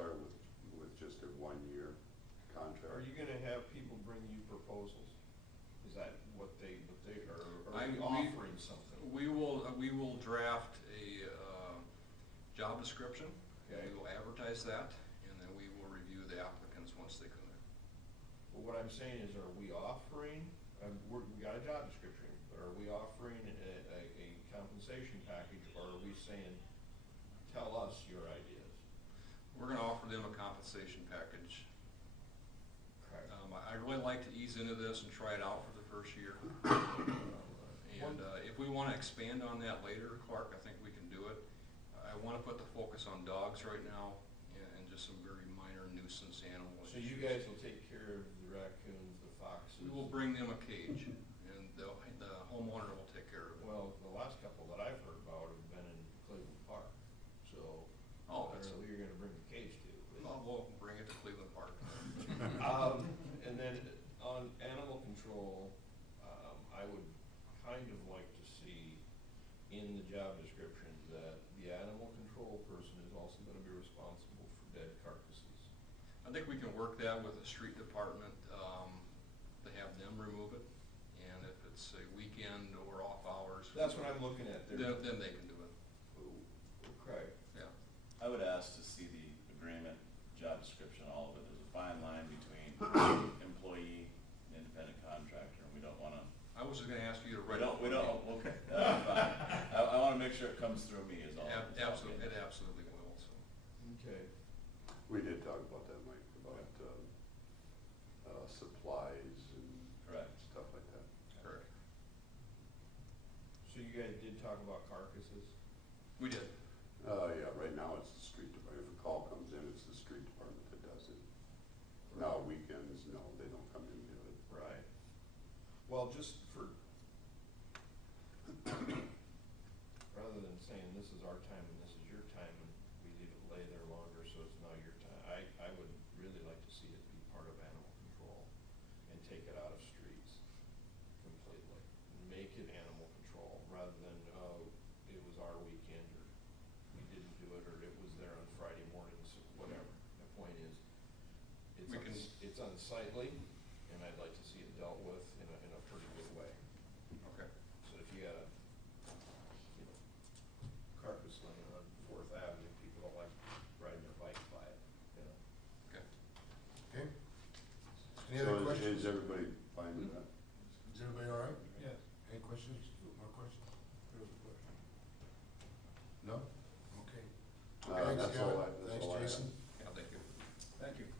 start with just a 1-year contract. Are you gonna have people bring you proposals? Is that what they are you offering something? We will draft a job description. Okay. We will advertise that, and then we will review the applicants once they come in. Well, what I'm saying is, are we offering, we got a job description, but are we offering a compensation package, or are we saying, tell us your ideas? We're gonna offer them a compensation package. Okay. I really like to ease into this and try it out for the first year. And if we wanna expand on that later, Clark, I think we can do it. I wanna put the focus on dogs right now and just some very minor nuisance animals. So you guys will take care of the raccoons, the foxes? We will bring them a cage, and the homeowner will take care of it. Well, the last couple that I've heard about have been in Cleveland Park, so Oh, I don't know who you're gonna bring the cage to. Well, we'll bring it to Cleveland Park. And then on animal control, I would kind of like to see in the job description that the animal control person is also gonna be responsible for dead carcasses. I think we can work that with the street department, to have them remove it, and if it's a weekend or off hours. That's what I'm looking at there. Then they can do it, Okay. yeah. I would ask to see the agreement, job description, all of it. There's a fine line between employee and independent contractor, and we don't wanna. I was just gonna ask you to write. We don't, okay, that's fine. I wanna make sure it comes through me is all. Absolutely, it absolutely will, so. Okay. We did talk about that, Mike, about supplies and Correct. stuff like that. Correct. So you guys did talk about carcasses? We did. Yeah, right now it's the street department. If a call comes in, it's the street department that does it. Now, weekends, no, they don't come in and do it. Right. Well, just for, rather than saying this is our time and this is your time, and we leave it lay there longer, so it's now your time, I would really like to see it be part of animal control and take it out of streets completely. Make it animal control, rather than, oh, it was our weekend, or we didn't do it, or it was there on Friday mornings, or whatever. The point is, it's unsightly, and I'd like to see it dealt with in a pretty good way. Okay. So if you had a, carcass laying on Fourth Avenue, people don't like riding their bikes by it, Okay. Okay. Any other So questions? is everybody fine with that? Is everybody all right? Yes. Any questions? More questions? No? Okay. Thanks, That's Kevin. all I- that's Thanks, all I have. Jason. Yeah, thank you. Thank you.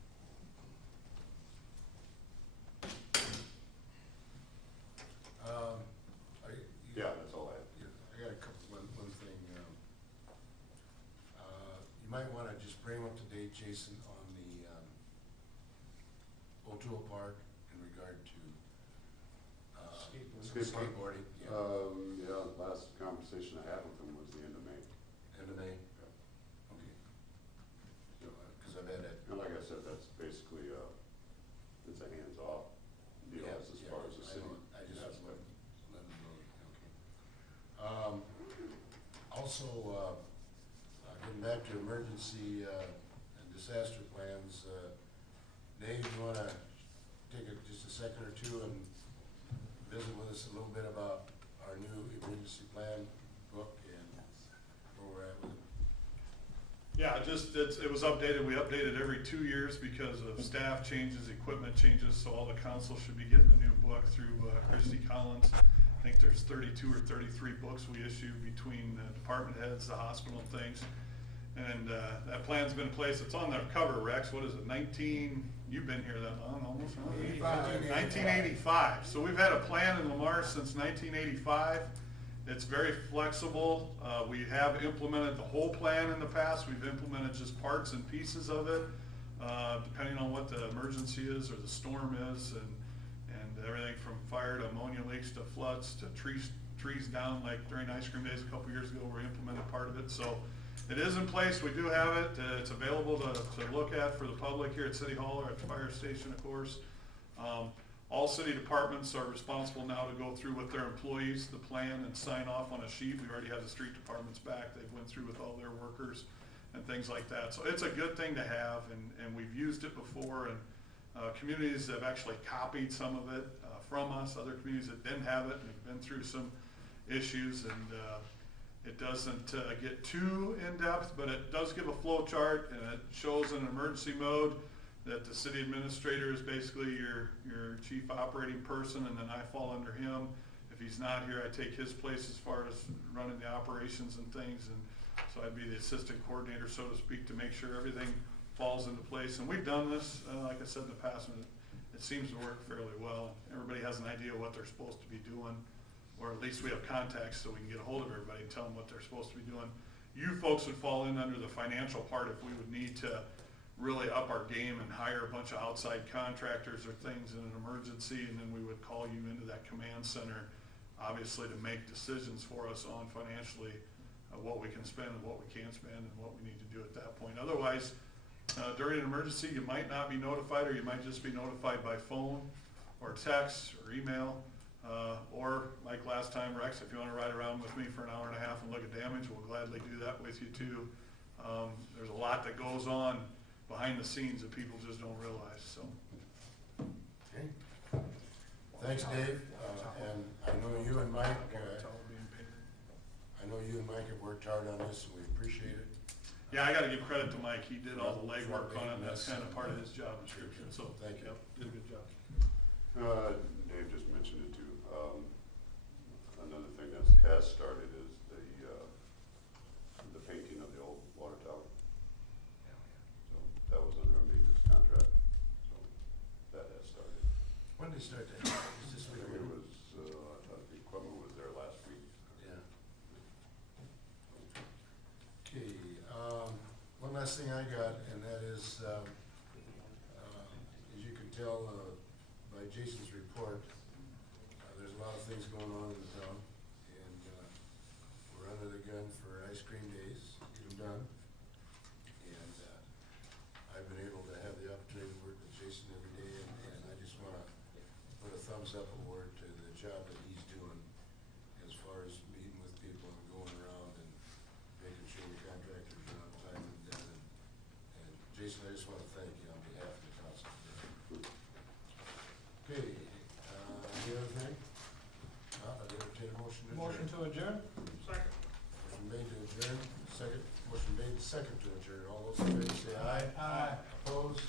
Yeah, that's all I have. I got a couple, one thing. You might wanna just bring up to date, Jason, on the, O'Toole Park in regard to, Skateboarding. skateboarding, yeah. Yeah, last conversation I had with them was the end of May. End of May? Yeah. Okay. So, cause I've had that. And like I said, that's basically, it's a hands-off deal Yeah, as yeah, far as the I city. know. I just aspect. let them know, okay. Also, getting back to emergency, and disaster plans, Dave, you wanna take just a second or two and visit with us a little bit about our new emergency plan book and where we're at with it? Yeah, it was updated. We update it every 2 years because of staff changes, equipment changes, so all the council should be getting a new book through Christy Collins. I think there's 32 or 33 books we issue between the department heads, the hospital and things. And that plan's been in place. It's on the cover, Rex. What is it, you've been here that long, almost, huh? 1985. So we've had a plan in Lamar since 1985. It's very flexible. We have implemented the whole plan in the past. We've implemented just parts and pieces of it, depending on what the emergency is or the storm is, and everything from fire to ammonia leaks to floods to trees down, like during ice cream days a couple years ago, we implemented part of it. So it is in place. We do have it. It's available to look at for the public here at City Hall or at the fire station, of course. All city departments are responsible now to go through with their employees the plan and sign off on a sheet. We already have the street departments back. They've went through with all their workers and things like that. So it's a good thing to have, and we've used it before, and communities have actually copied some of it from us, other communities that didn't have it and have been through some issues, and it doesn't get too in-depth, but it does give a flow chart, and it shows in emergency mode that the city administrator is basically your chief operating person, and then I fall under him. If he's not here, I take his place as far as running the operations and things, and so I'd be the assistant coordinator, so to speak, to make sure everything falls into place. And we've done this, like I said in the past, and it seems to work fairly well. Everybody has an idea what they're supposed to be doing, or at least we have contacts so we can get a hold of everybody and tell them what they're supposed to be doing. You folks would fall in under the financial part if we would need to really up our game and hire a bunch of outside contractors or things in an emergency, and then we would call you into that command center, obviously, to make decisions for us on financially what we can spend and what we can't spend and what we need to do at that point. Otherwise, during an emergency, you might not be notified, or you might just be notified by phone or text or email, or like last time, Rex, if you want to ride around with me for an hour and a half and look at damage, we'll gladly do that with you too. There's a lot that goes on behind the scenes that people just don't realize, so. Okay. Thanks, Dave, and I know you and Mike, have worked hard on this, and we appreciate it. Yeah, I gotta give credit to Mike, he did all the legwork on it, and that's kind of part of his job description, so. Thank you. Yep, did a good job. Dave just mentioned it too. Another thing that has started is the painting of the old water tower. So that was under a maintenance contract, so that has started. When did they start that? Is this week? It was, I thought the equipment was there last week. Yeah. Okay, one last thing I got, and that is, as you can tell by Jason's report, there's a lot of things going on in the town, and we're under the gun for ice cream days, get them done. And I've been able to have the opportunity to work with Jason every day, and I just want to put a thumbs up award to the job that he's doing as far as meeting with people and going around and making sure the contractors are on time and done. And Jason, I just want to thank you on behalf of the council. Okay, any other thing? I'd entertain a motion to adjourn. Motion to adjourn? Second. Motion made to adjourn, second, motion made second to adjourn. All those in favor say aye. Aye. Opposed?